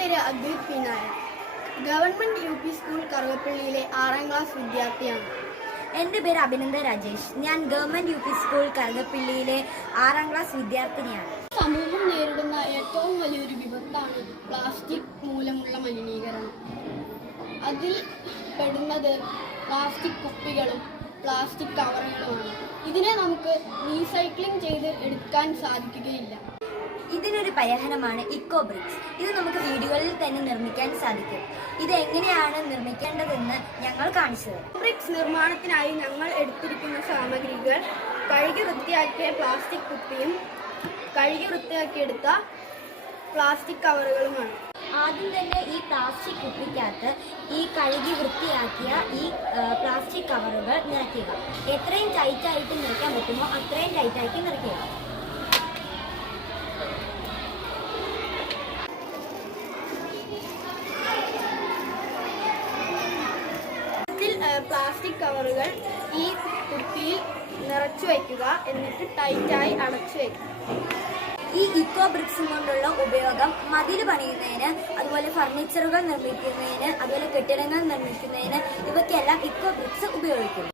പേര് Advaith P Nair. Government U P school കറുകപ്പള്ളിയിലെ 6ാം ക്ലാസ് വിദ്യാർത്ഥിയാണ്. എൻ്റെ പേര് അഭിനന്ദൻ രാജേഷ്. ഞാൻ ഗവൺമെന്റ് യു പി സ്കൂൾ കറുകപ്പള്ളിയിലെ 6ാം ക്ലാസ് വിദ്യാർത്ഥിനിയാണ്. സമൂഹം നേരിടുന്ന ഏറ്റവും വലിയൊരു വിപത്താണ് പ്ലാസ്റ്റിക് മൂലമുള്ള മലിനീകരണം. അതിൽ പെടുന്നത് പ്ലാസ്റ്റിക് കുപ്പികളും പ്ലാസ്റ്റിക് കവറുകളുമാണ്. ഇതിനെ നമുക്ക് റീസൈക്ലിംഗ് ചെയ്ത് എടുക്കാൻ സാധിക്കുകയില്ല. ഇതിനൊരു പരിഹാരമാണ് ഇക്കോ ബ്രിക്സ്. ഇത് നമുക്ക് വീടുകളിൽ തന്നെ നിർമ്മിക്കാൻ സാധിക്കും. ഇത് എങ്ങനെയാണ് നിർമ്മിക്കേണ്ടതെന്ന് ഞങ്ങൾ കാണിച്ചു തരാം. ബ്രിക്സ് നിർമ്മാണത്തിനായി ഞങ്ങൾ എടുത്തിരിക്കുന്ന സാമഗ്രികൾ കഴുകി വൃത്തിയാക്കിയ പ്ലാസ്റ്റിക് കുപ്പിയും കഴുകി വൃത്തിയാക്കിയെടുത്ത പ്ലാസ്റ്റിക് കവറുകളുമാണ്. ആദ്യം തന്നെ ഈ പ്ലാസ്റ്റിക് കുപ്പിക്കകത്ത് ഈ കഴുകി വൃത്തിയാക്കിയ ഈ പ്ലാസ്റ്റിക് കവറുകൾ നിറയ്ക്കുക. എത്രയും ടൈറ്റായിട്ട് നിറയ്ക്കാൻ പറ്റുമോ അത്രയും ടൈറ്റായിട്ട് നിറയ്ക്കുക. പ്ലാസ്റ്റിക് കവറുകൾ ഈ കുപ്പിയിൽ നിറച്ചു വയ്ക്കുക. എന്നിട്ട് ടൈറ്റായി അടച്ചു വയ്ക്കുക. ഈ ഇക്കോ ബ്രിക്സ് കൊണ്ടുള്ള ഉപയോഗം മതിൽ പണിയുന്നതിന്, അതുപോലെ ഫർണിച്ചറുകൾ നിർമ്മിക്കുന്നതിന്, അതുപോലെ കെട്ടിടങ്ങൾ നിർമ്മിക്കുന്നതിന് ഇവയ്ക്കെല്ലാം ഇക്കോ ബ്രിക്സ് ഉപയോഗിക്കുന്നു.